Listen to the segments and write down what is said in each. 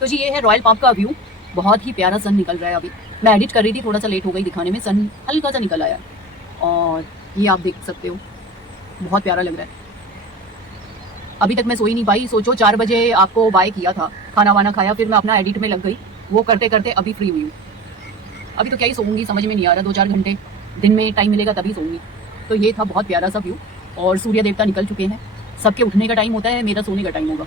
तो जी ये है रॉयल पार्क का व्यू। बहुत ही प्यारा सन निकल रहा है। अभी मैं एडिट कर रही थी, थोड़ा सा लेट हो गई दिखाने में, सन हल्का सा निकल आया और ये आप देख सकते हो, बहुत प्यारा लग रहा है। अभी तक मैं सोई नहीं पाई। सोचो 4 बजे आपको बाय किया था, खाना वाना खाया, फिर मैं अपना एडिट में लग गई। वो करते करते अभी फ्री हुई हूँ। अभी तो क्या ही सोऊंगी, समझ में नहीं आ रहा। 2-4 घंटे दिन में टाइम मिलेगा तभी सोऊंगी। तो ये था बहुत प्यारा सा व्यू और सूर्य देवता निकल चुके हैं। सबके उठने का टाइम होता है, मेरा सोने का टाइम होगा।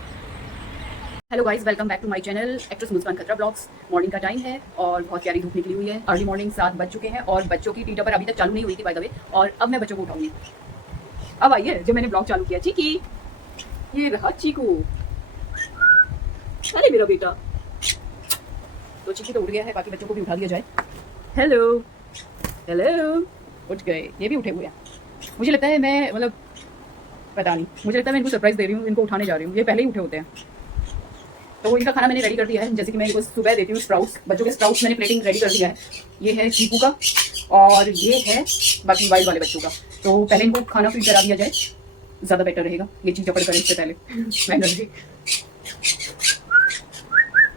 Hello guys, welcome back to my channel actress Muskan Khatra blogs. Morning का टाइम है और बहुत प्यारी धूप निकली हुई है। अर्ली मॉर्निंग 7 बज चुके हैं और बच्चों की टीटर पर अभी तक चालू नहीं हुई थी बाय द वे, और अब मैं बच्चों को उठाऊंगी। अब आइए जब मैंने ब्लॉग चालू किया। चीकी, ये रहा चीकू। अरे मेरा बेटा। तो चीकी तो उठ गया है, बाकी बच्चों को भी उठा दिया जाए। हेलो हेलो, उठ गए, ये भी उठे हुए हैं। मुझे लगता है मैं मतलब पता नहीं, मुझे लगता है मैं इनको सरप्राइज दे रही हूँ, इनको उठाने जा रही हूँ। ये पहले ही उठे होते हैं। तो इनका खाना मैंने रेडी कर दिया है। जैसे कि मैं इनको सुबह देती हूँ स्प्राउट्स, बच्चों के स्प्राउट्स मैंने प्लेटिंग रेडी कर दिया है। ये है चीकू का और ये है बाकी वाइल्ड वाले बच्चों का। तो पहले इनको खाना फीड करा दिया जाए, ज़्यादा बेटर रहेगा। ये चीज़ चपड़ करें इससे पहले मैं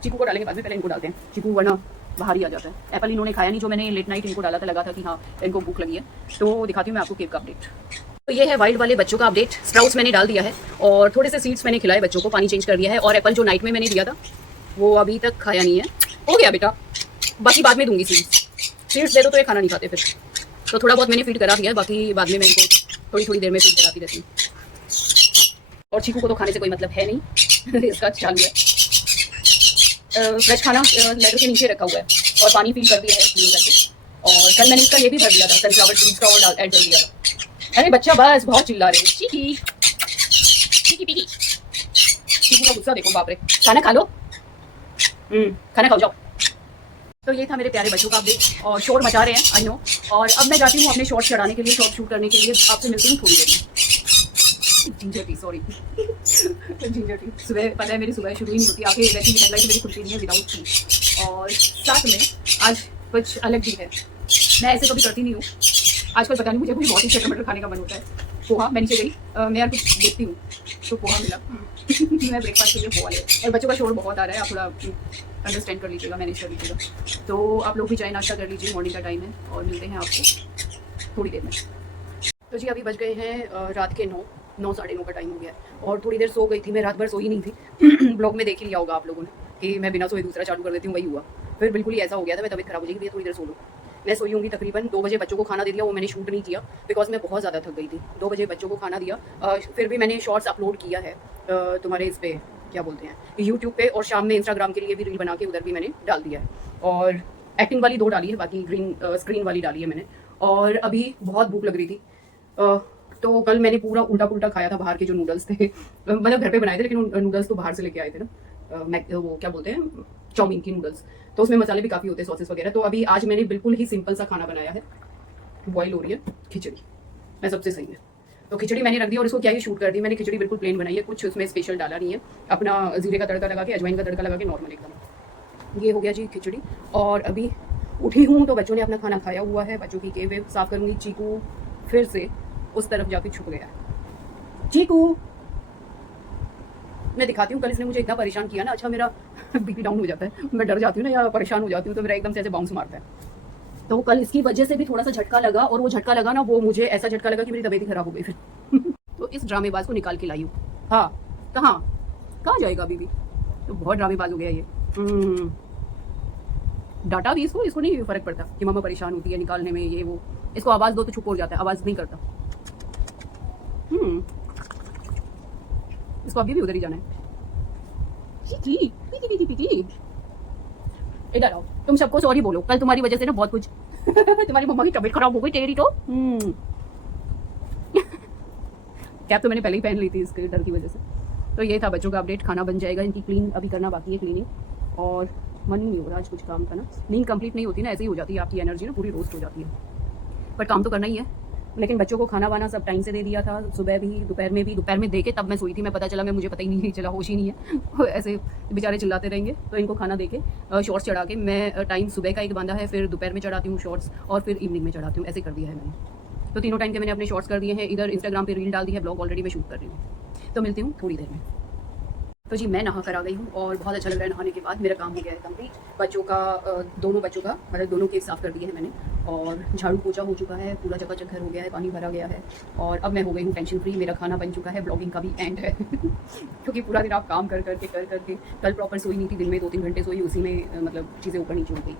चीकू को डालेंगे बाद में, पहले इनको डालते हैं। चीकू वरना बाहर ही आ जाता है। एप्पल इन्होंने खाया नहीं, जो मैंने लेट नाइट इनको डाला था, लगा था कि हाँ इनको भूख लगी है। तो दिखाती हूँ मैं आपको केक का अपडेट। तो ये है वाइल्ड वाले बच्चों का अपडेट। स्प्राउट्स मैंने डाल दिया है और थोड़े से सीड्स मैंने खिलाए बच्चों को, पानी चेंज कर दिया है। और एप्पल जो नाइट में मैंने दिया था वो अभी तक खाया नहीं है। हो गया बेटा, बाकी बाद में दूंगी सीड्स दे दो तो ये खाना नहीं खाते फिर। तो थोड़ा बहुत मैंने फीड करा दिया है, बाकी बाद में मैं इनको थोड़ी थोड़ी देर में फीड कराती रहती हूँ। और चीकू को तो खाने से कोई मतलब है नहीं इसका चालू है। फ्रेश खाना लेटर के नीचे रखा हुआ है और पानी फीड कर दिया है क्लीन करके। और कल मैंने इसका ये भी भर दिया था, सनफ्लावर सीड्स का, और ऐड कर दिया था। अरे बच्चा बस बहुत चिल्ला रहे। चीकी चीकी पीकी, चीकू का गुस्सा देखो, बाप रे। खाना खा लो, खाना खाओ जाओ। तो ये था मेरे प्यारे बच्चों का अपडेट और शोर मचा रहे हैं, आई नो। और अब मैं जाती हूँ अपने शॉर्ट्स चढ़ाने के लिए, शॉर्ट शूट करने के लिए। आपसे मिलती हूँ थोड़ी देर में। Ginger tea, sorry ginger tea. सुबह पता है मेरी सुबह शुरू ही नहीं होती, आगे वैसी हेडलाइट मेरी खुलती नहीं है विदाउट टी। और साथ में आज कुछ अलग भी है, मैं ऐसे कभी करती नहीं हूँ। आजकल पता नहीं मुझे कुछ बहुत ही चटपट खाने का मन होता है। पोहा, मैं नीचे गई, मैं यार कुछ देखती हूँ तो पोहा मिला मैं ब्रेकफास्ट के लिए पोहा ले। और बच्चों का शोर बहुत आ रहा है, आप थोड़ा अंडरस्टैंड कर लीजिएगा, मैनेज कर लीजिएगा। तो आप लोग भी चाय नाश्ता कर लीजिए, मॉर्निंग का टाइम है। और मिलते हैं आपको थोड़ी देर में। तो जी अभी बज गए हैं रात के 9 साढ़े 9 का टाइम हो गया है। और थोड़ी देर सो गई थी मैं, रात भर सोई नहीं थी ब्लॉग में देख ही लिया होगा आप लोगों ने कि मैं बिना सोए दूसरा चालू कर देती हूँ, वही हुआ। फिर बिल्कुल ही ऐसा हो गया था, मैं तबीयत खराब हो जाएगी, थोड़ी देर सो लूँ। मैं सोई होंगी तकरीबन 2 बजे। बच्चों को खाना दे दिया, वो मैंने शूट नहीं किया बिकॉज मैं बहुत ज़्यादा थक गई थी। 2 बजे बच्चों को खाना दिया। फिर भी मैंने शॉर्ट्स अपलोड किया है तुम्हारे इस पे क्या बोलते हैं, यूट्यूब पे, और शाम में इंस्टाग्राम के लिए भी रील बना के उधर भी मैंने डाल दिया है। और एक्टिंग वाली 2 डाली है, बाकी ग्रीन स्क्रीन वाली डाली है मैंने। और अभी बहुत भूख लग रही थी, तो कल मैंने पूरा उल्टा पुल्टा खाया था। बाहर के जो नूडल्स थे मतलब घर पे बनाए थे, लेकिन नूडल्स तो बाहर से लेके आए थे ना, वो क्या बोलते हैं, चाउमीन की नूडल्स। तो उसमें मसाले भी काफ़ी होते हैं, सॉसेस वगैरह। तो अभी आज मैंने बिल्कुल ही सिंपल सा खाना बनाया है। बॉयल हो रही है खिचड़ी, मैं सबसे सही है। तो खिचड़ी मैंने रख दी और इसको क्या ही शूट कर दी। मैंने खिचड़ी बिल्कुल प्लेन बनाई है, कुछ उसमें स्पेशल डाला नहीं है। अपना जीरे का तड़का लगा के, अजवाइन का तड़का लगा के, नॉर्मल एकदम। ये हो गया जी खिचड़ी। और अभी उठी हूँ तो बच्चों ने अपना खाना खाया हुआ है। बच्चों की केव वेव साफ करूँगी। चीकू फिर से उस तरफ जाके छुप गया है। चीकू, मैं दिखाती हूँ, कल इसने मुझे इतना परेशान किया ना। अच्छा मेरा बीपी डाउन हो जाता है, मैं डर जाती हूँ ना या परेशान हो जाती हूँ तो मेरा एकदम से ऐसे बाउंस मारता है। तो कल इसकी वजह से भी थोड़ा सा झटका लगा, और वो झटका लगा ना, वो मुझे ऐसा झटका लगा कि मेरी तबीयत ही खराब हो गई फिर तो इस ड्रामेबाज को निकाल के लाई हूँ। हाँ, कहाँ जाएगा अभी भी, तो बहुत ड्रामेबाज हो गया ये। डाटा भी इसको नहीं फर्क पड़ता कि मम्मा परेशान होती है निकालने में, ये वो। इसको आवाज़ दो तो चुप हो जाता है, आवाज़ नहीं करता। इसको अभी भी उधर ही जाना है। पीकी पीकी पीकी पीकी, इधर आओ। तुम सबको सॉरी बोलो, कल तुम्हारी वजह से ना बहुत कुछ तुम्हारी मम्मा की तबीयत खराब हो गई तेरी तो कैप तो मैंने पहले ही पहन ली थी इसके डर की वजह से। तो ये था बच्चों का अपडेट। खाना बन जाएगा, इनकी क्लीन अभी करना बाकी है, क्लीनिंग। और मन ही नहीं हो रहा आज कुछ काम का ना। नींद कंप्लीट नहीं होती ना, ऐसे ही हो जाती है, आपकी एनर्जी ना पूरी रोस्ट हो जाती है। पर काम तो करना ही है। लेकिन बच्चों को खाना वाना सब टाइम से दे दिया था, सुबह भी दोपहर में भी। दोपहर में दे के तब मैं सोई थी, मैं पता चला, मुझे पता ही नहीं चला, होश ही नहीं है ऐसे बेचारे चिल्लाते रहेंगे। तो इनको खाना दे के शॉर्ट्स चढ़ा के, मैं टाइम सुबह का एक बांधा है, फिर दोपहर में चढ़ाती हूँ शॉर्ट्स, और फिर इवनिंग में चढ़ाती हूँ, ऐसे कर दिया है मैंने। तो तीनों टाइम के मैंने अपने शॉर्ट्स कर दिए हैं। इधर इंस्टाग्राम पे रील डाल दी है, ब्लॉग ऑलरेडी मैं शूट कर रही हूँ। तो मिलती हूँ थोड़ी देर में। तो जी मैं नहा कर आ गई हूँ और बहुत अच्छा लग रहा है नहाने के बाद। मेरा काम हो गया है कंप्लीट। बच्चों का दोनों बच्चों का मतलब दोनों केस साफ़ कर दिए हैं मैंने और झाड़ू पोछा हो चुका है, पूरा चकाचक घर हो गया है, पानी भरा गया है और अब मैं हो गई हूँ टेंशन फ्री। मेरा खाना बन चुका है, ब्लॉगिंग का भी एंड है क्योंकि पूरा दिन आप काम कर करके कल प्रॉपर सोई नहीं थी, दिन में 2-3 घंटे सोई, उसी में मतलब चीज़ें ऊपर नीचे हो गई।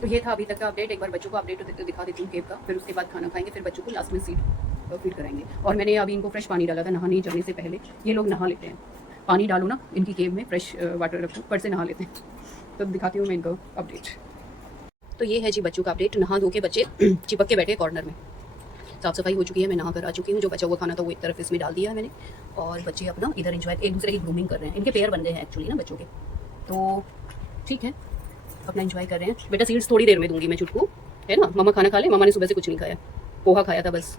तो ये था अभी तक का अपडेट। एक बार बच्चों को अपडेट दिखा देती हूँ केव का, फिर उसके बाद खाना खाएंगे, फिर बच्चों को लास्ट में फीड कराएंगे। और मैंने अभी इनको फ्रेश पानी डाला था नहाने जाने से पहले। ये लोग नहा लेते हैं, पानी डालो ना इनकी केव में, फ्रेश वाटर रखो, ऊपर से नहा लेते हैं। तो दिखाती हूँ मैं इनको अपडेट। तो ये है जी बच्चों का अपडेट। नहा धो के बच्चे चिपक के बैठे कॉर्नर में। साफ़ सफाई हो चुकी है, मैं नहा कर आ चुकी हूँ। जो बचा हुआ खाना था वो एक तरफ इसमें डाल दिया है मैंने और बच्चे अपना इधर एंजॉय एक दूसरे की ग्रूमिंग कर रहे हैं। इनके पेयर बन गए हैं एक्चुअली ना बच्चों के, तो ठीक है अपना एंजॉय कर रहे हैं। बेटा सीड्स थोड़ी देर में दूंगी मैं चुटकू, है ना। मम्मा खाना खा ले, मम्मा ने सुबह से कुछ नहीं खाया, पोहा खाया था बस।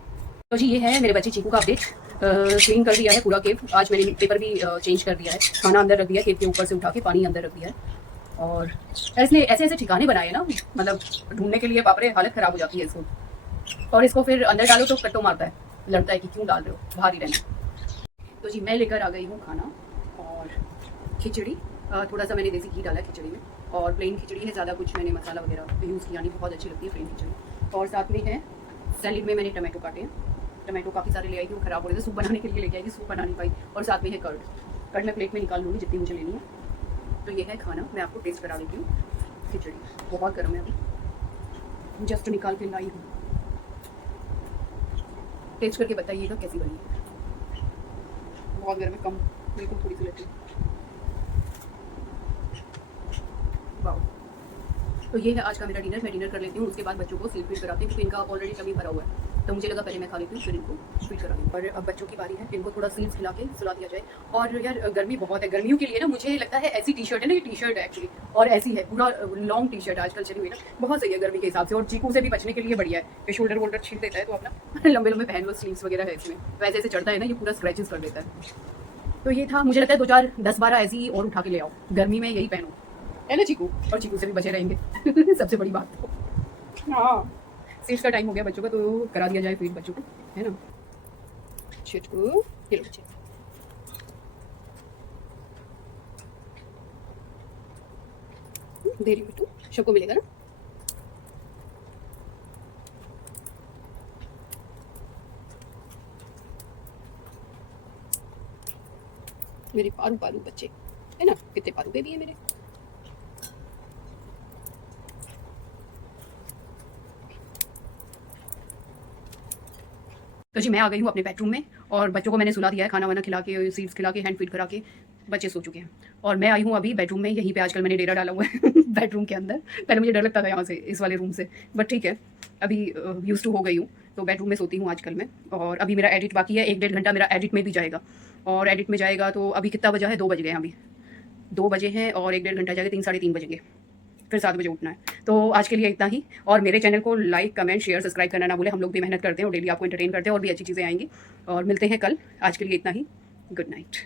तो जी ये है मेरे बच्चे चीकू का अपडेट। क्लीन कर दिया है पूरा केव। आज मैंने पेपर भी चेंज कर दिया है, खाना अंदर रख दिया केव के ऊपर से उठा के, पानी अंदर रख दिया है। और इसने ऐसे ऐसे ठिकाने बनाए ना, मतलब ढूंढने के लिए बापरे हालत ख़राब हो जाती है इसको। और इसको फिर अंदर डालो तो कट्टो मारता है, लड़ता है कि क्यों डाल रहे हो, बाहर ही रहना। तो जी मैं लेकर आ गई हूँ खाना और खिचड़ी। थोड़ा सा मैंने देसी घी डाला खिचड़ी में और प्लेन खिचड़ी है, ज़्यादा कुछ मैंने मसाला वगैरह यूज़ किया नहीं, बहुत अच्छी लगती है प्लेन खिचड़ी। और साथ में है सैलेड में मैंने टमाटो काटे हैं, टमाटो काफ़ी सारे ले आई थी, वो ख़राब हो रहे थे, सूप बनाने के लिए लेके आई थी, सूप बना नहीं पाई। और साथ में है कर्ड मैं प्लेट में निकाल लूँगी जितनी मुझे लेनी है। तो ये है खाना, मैं आपको टेस्ट करा देती हूँ। खिचड़ी बहुत गर्म है, अभी जस्ट निकाल के लाई हूँ, टेस्ट करके बताइएगा कैसी बनी है। बहुत गर्म है, कम बिल्कुल थोड़ी सी लेती हूँ। वाह। तो ये है आज का मेरा डिनर। मैं डिनर कर लेती हूँ, उसके बाद बच्चों को स्लीप फीड कराती हूँ क्योंकि इनका ऑलरेडी टमी भरा हुआ है। तो मुझे लगा पहले मैं खा लेती हूँ फिर इनको फीड करा दूँ। और अब बच्चों की बारी है, इनको थोड़ा सीड्स खिला के सुला दिया जाए। और यार गर्मी बहुत है, गर्मियों के लिए ना मुझे लगता है ऐसी टी शर्ट है ना, ये टी शर्ट है एक्चुअली, और ऐसी है पूरा लॉन्ग टी शर्ट आजकल चली हुई ना, बहुत सही है गर्मी के हिसाब से। और चीकू से भी बचने के लिए बढ़िया है कि शोल्डर वोल्डर छीन देता है तो अपना लंबे लंबे पहन लो, स्लीव्स वगैरह है इसमें, वैसे ऐसे चढ़ता है ना ये पूरा स्क्रैचेस कर देता है। तो ये था, मुझे लगता है 2-4 10-12 ऐसी ही और उठा के ले आओ, गर्मी में यही पहनो, है ना चीकू। और चीकू से भी बचे रहेंगे सबसे बड़ी बात तो। हाँ सीट्स का टाइम हो गया बच्चों का, तो करा दिया जाए फीड बच्चों को, है ना। चिटकू ये लो बच्चे, दे रही हूँ बेटू, सबको मिलेगा ना। मेरे पारू पारू बच्चे, है ना, कितने पारू बेबी है मेरे। तो जी मैं आ गई हूँ अपने बेडरूम में और बच्चों को मैंने सुला दिया है, खाना वाना खिला के, सीड्स खिला के, हैंड फीड करा के बच्चे सो चुके हैं। और मैं आई हूँ अभी बेडरूम में, यहीं पे आजकल मैंने डेरा डाला हुआ है बेडरूम के अंदर। पहले मुझे डर लगता था यहाँ से, इस वाले रूम से, बट ठीक है अभी यूज टू हो गई हूँ, तो बेडरूम में सोती हूँ आजकल मैं। और अभी मेरा एडिट बाकी है, 1-1.5 घंटा मेरा एडिट में भी जाएगा। और एडिट में जाएगा तो अभी कितना बजा है, 2 बज गए हैं, अभी 2 बजे हैं और 1-1.5 घंटा जाएगा, 3-3:30 बजेंगे, फिर 7 बजे उठना है। तो आज के लिए इतना ही। और मेरे चैनल को लाइक, कमेंट, शेयर, सब्सक्राइब करना ना भूलें। हम लोग भी मेहनत करते हैं और डेली आपको एंटरटेन करते हैं और भी अच्छी चीज़ें आएंगी। और मिलते हैं कल। आज के लिए इतना ही। Good night.